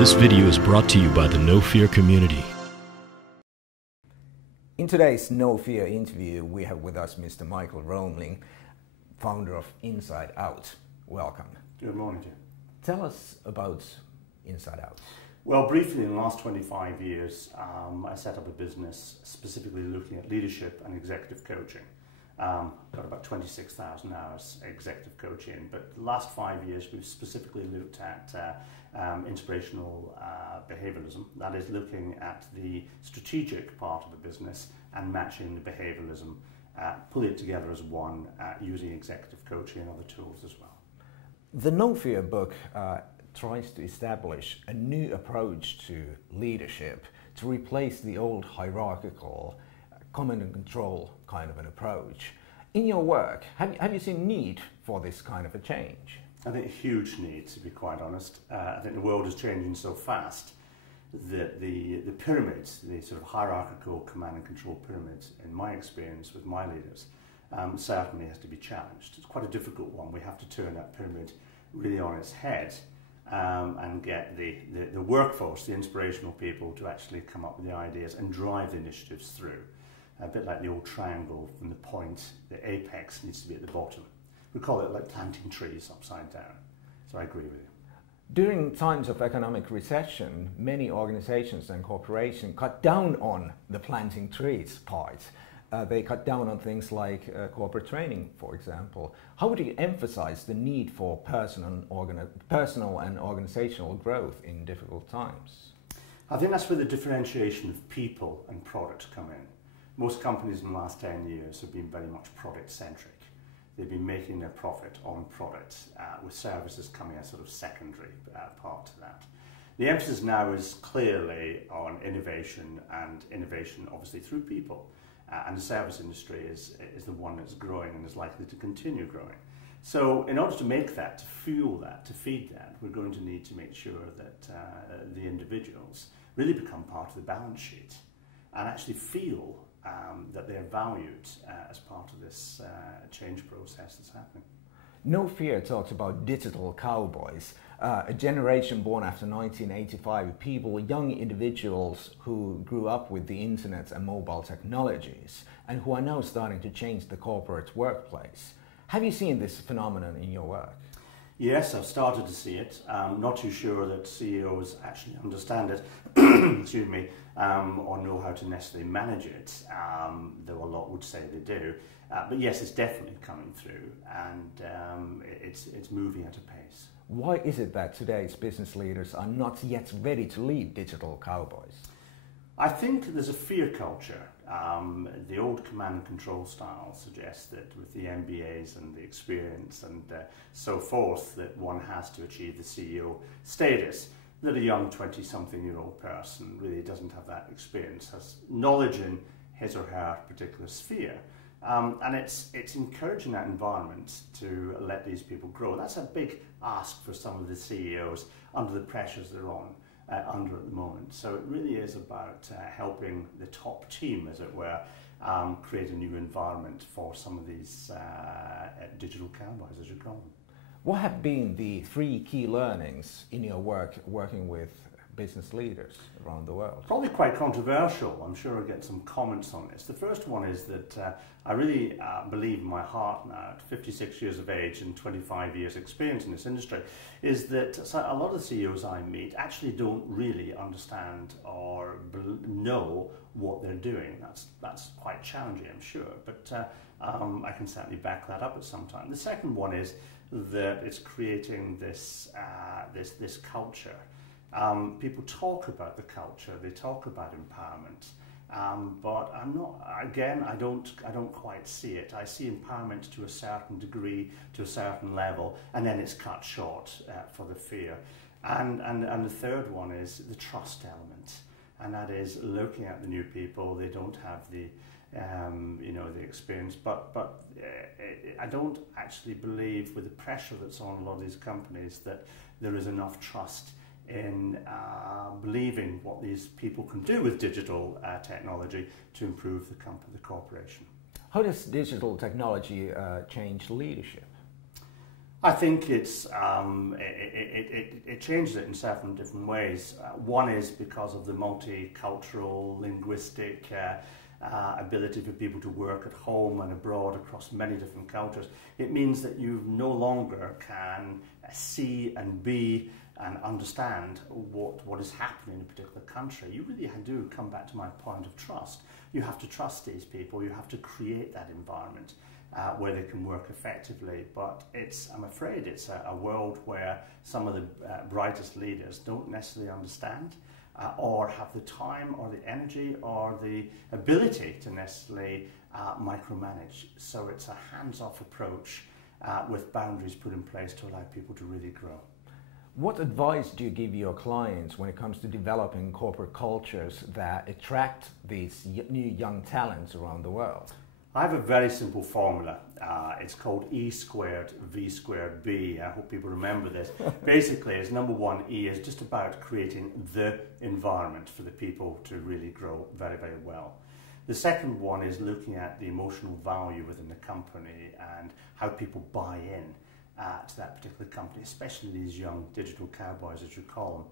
This video is brought to you by the No Fear community. In today's No Fear interview, we have with us Mr. Michael Romeling, founder of InsideOut. Welcome. Good morning, Jim. Tell us about InsideOut. Well, briefly, in the last 25 years, I set up a business specifically looking at leadership and executive coaching. Got about 26,000 hours executive coaching, but the last 5 years we've specifically looked at inspirational behavioralism. That is looking at the strategic part of the business and matching the behavioralism, pulling it together as one, using executive coaching and other tools as well. The No Fear book tries to establish a new approach to leadership to replace the old hierarchical command and control kind of an approach. In your work, have you seen need for this kind of a change? I think a huge need, to be quite honest. I think the world is changing so fast that the pyramids, the sort of hierarchical command and control pyramids, in my experience with my leaders, certainly has to be challenged. It's quite a difficult one. We have to turn that pyramid really on its head and get the workforce, the inspirational people, to actually come up with the ideas and drive the initiatives through. A bit like the old triangle, from the point, the apex needs to be at the bottom. We call it like planting trees upside down. So I agree with you. During times of economic recession, many organizations and corporations cut down on the planting trees part. They cut down on things like corporate training, for example. How would you emphasize the need for personal and organizational growth in difficult times? I think that's where the differentiation of people and product come in. Most companies in the last 10 years have been very much product-centric. They've been making their profit on product, with services coming as sort of secondary part to that. The emphasis now is clearly on innovation, and innovation obviously through people. And the service industry is the one that's growing and is likely to continue growing. So in order to make that, to fuel that, to feed that, we're going to need to make sure that the individuals really become part of the balance sheet and actually feel that they're valued as part of this change process that's happening. No Fear talks about digital cowboys, a generation born after 1985, people, young individuals who grew up with the internet and mobile technologies and who are now starting to change the corporate workplace. Have you seen this phenomenon in your work? Yes, I've started to see it. I'm not too sure that CEOs actually understand it, excuse me, or know how to necessarily manage it, though a lot would say they do. But yes, it's definitely coming through, and it's moving at a pace. Why is it that today's business leaders are not yet ready to lead digital cowboys? I think there's a fear culture. The old command and control style suggests that with the MBAs and the experience and so forth, that one has to achieve the CEO status, that a young 20-something-year-old person really doesn't have that experience, has knowledge in his or her particular sphere. And it's encouraging that environment to let these people grow. That's a big ask for some of the CEOs under the pressures they're under at the moment. So it really is about helping the top team, as it were, create a new environment for some of these digital cowboys, as you call them. What have been the 3 key learnings in your work working with business leaders around the world? Probably quite controversial. I'm sure I'll get some comments on this. The first one is that I really believe in my heart now, at 56 years of age and 25 years experience in this industry, is that a lot of the CEOs I meet actually don't really understand or know what they're doing. That's quite challenging, I'm sure, but I can certainly back that up at some time. The second one is that it's creating this culture. People talk about the culture, they talk about empowerment, but I don't quite see it. I see empowerment to a certain degree, to a certain level, and then it's cut short for the fear. And the third one is the trust element, and that is looking at the new people. They don't have the the experience, but I don't actually believe, with the pressure that's on a lot of these companies, that there is enough trust in believing what these people can do with digital technology to improve the corporation. How does digital technology change leadership? I think it changes it in several different ways. One is because of the multicultural, linguistic ability for people to work at home and abroad across many different cultures. It means that you no longer can see and be and understand what is happening in a particular country. You really do come back to my point of trust. You have to trust these people. You have to create that environment where they can work effectively. But I'm afraid it's a world where some of the brightest leaders don't necessarily understand or have the time or the energy or the ability to necessarily micromanage. So it's a hands-off approach with boundaries put in place to allow people to really grow. What advice do you give your clients when it comes to developing corporate cultures that attract these new young talents around the world? I have a very simple formula. It's called E squared V squared B. I hope people remember this. Basically, it's number one, E is just about creating the environment for the people to really grow very, very well. The second one is looking at the emotional value within the company and how people buy in to that particular company, especially these young digital cowboys, as you call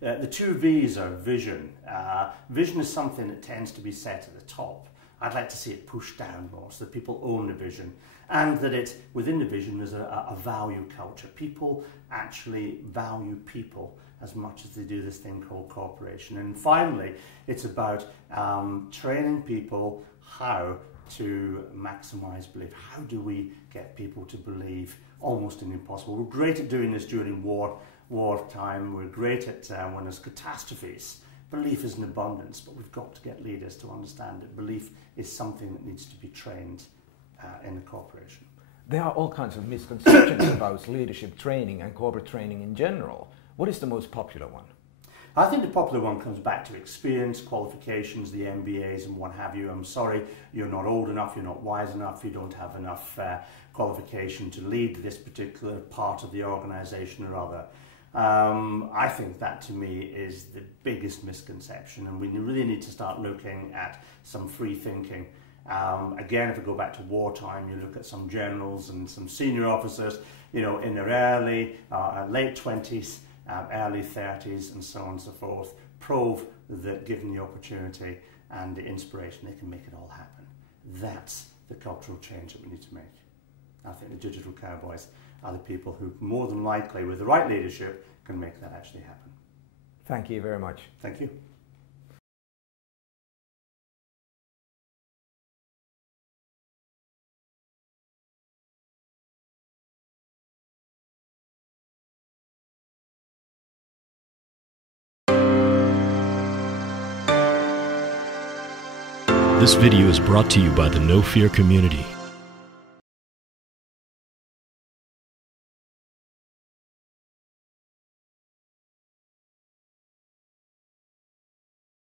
them. The two V's are vision. Vision is something that tends to be set at the top. I'd like to see it pushed down more so that people own the vision, and that within the vision there's a value culture. People actually value people as much as they do this thing called cooperation. And finally, it's about training people how to maximize belief. How do we get people to believe almost in the impossible? We're great at doing this during wartime. We're great at when there's catastrophes. Belief is in abundance, but we've got to get leaders to understand that belief is something that needs to be trained in a corporation. There are all kinds of misconceptions about leadership training and corporate training in general. What is the most popular one? I think the popular one comes back to experience, qualifications, the MBAs and what have you. I'm sorry, you're not old enough, you're not wise enough, you don't have enough qualification to lead this particular part of the organisation or other. I think that to me is the biggest misconception, and we really need to start looking at some free thinking. Again, if we go back to wartime, you look at some generals and some senior officers, in their late 20s, early 30s, and so on and so forth, prove that given the opportunity and the inspiration, they can make it all happen. That's the cultural change that we need to make. I think the digital cowboys are the people who more than likely, with the right leadership, can make that actually happen. Thank you very much. Thank you. This video is brought to you by the No Fear community.